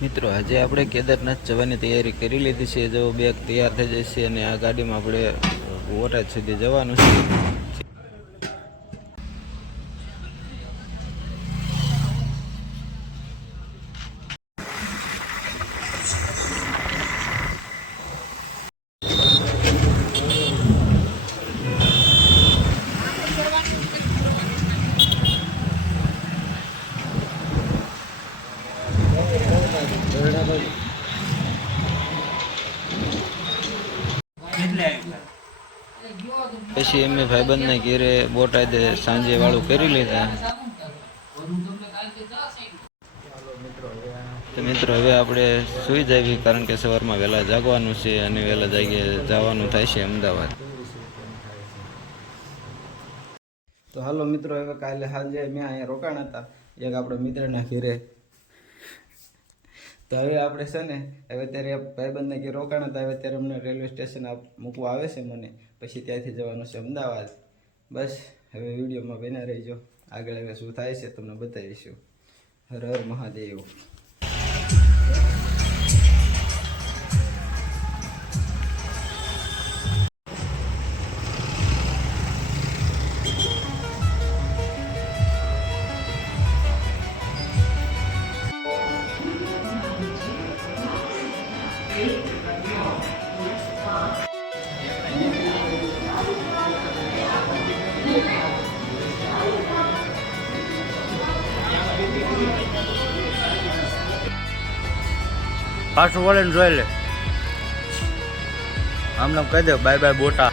મિત્રો આજે આપણે કેદારનાથ જવાની તૈયારી કરી લીધી છે। જો બેગ તૈયાર થઈ જશે અને આ ગાડીમાં આપણે બોટાદ સુધી જવાનું છે। પછી અમે ભાઈબંધના ઘેરે બોટાદે સાંજે વાળું કરી લીધા। તો મિત્રો હવે આપણે સુઈ જઈએ, કારણ કે સવારમાં વહેલા જાગવાનું છે અને વહેલા જાગીએ જવાનું થાય છે અમદાવાદ। તો હાલો મિત્રો, હવે કાલે સાંજે મેં અહીંયા રોકાણ હતા એક આપણા મિત્રના ઘેરે। તો હવે આપણે છે ને હવે ત્યારે ભાઈબંધના ઘેર રોકાણ હતા, હવે ત્યારે અમને રેલવે સ્ટેશન મૂકવા આવે છે મને, પછી ત્યાંથી જવાનું છે અમદાવાદ। બસ હવે વિડીયોમાં બન્યા રહીજો, આગળ હવે શું થાય છે તમને બતાવીશું। હર હર મહાદેવ। પાછું વળીને જોઈ લે, આમને કહી દે બાય બાય બોટા।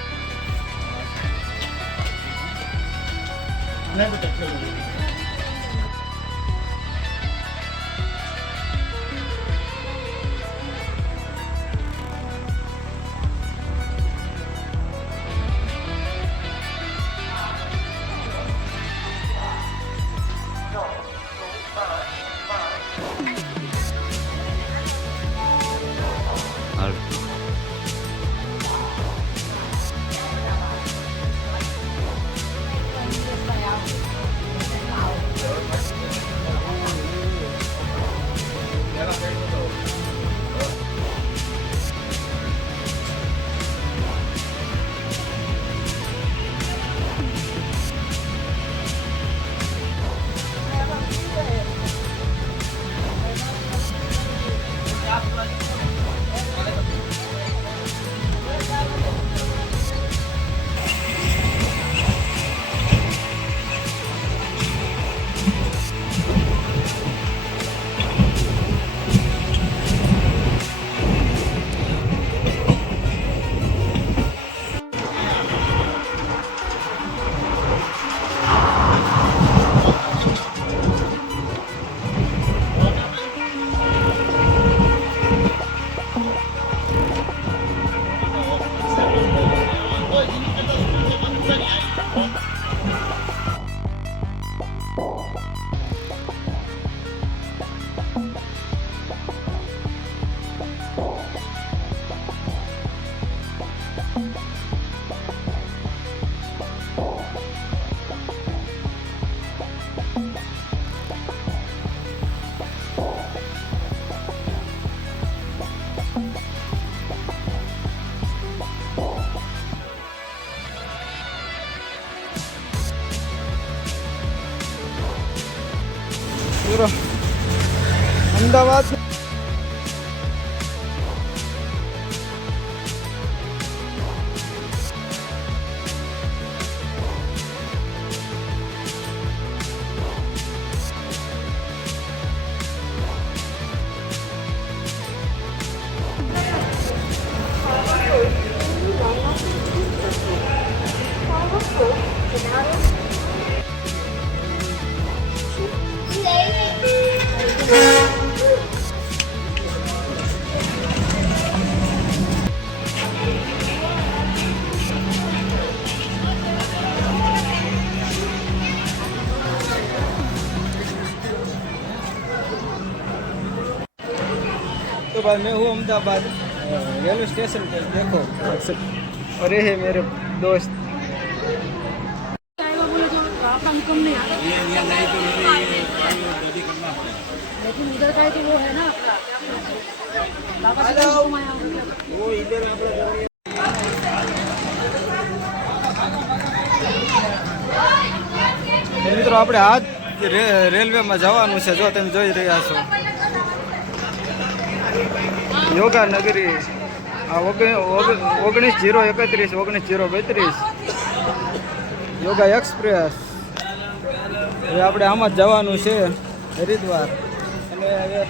અમદાવાદ तो भाई मैं हूँ अहमदाबाद रेलवे स्टेशन पे। देखो और ये है मेरे दोस्त। लेकिन उधर का तो वो है ना अपना बाबा जी का घुमाया वो इधर આપણે મિત્રો આપણે આજ રેલવેમાં જવાનું છે. જો તમે જોઈ રહ્યા છો યોગા નગરી આ 19/031 19/032 યોગા એક્સપ્રેસ. હવે આપણે આમાં જ જવાનું છે હરિદ્વાર. અને હવે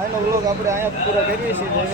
આનો વ્લોગ આપણે અહીંયા પૂરો કરીએ છીએ. હવે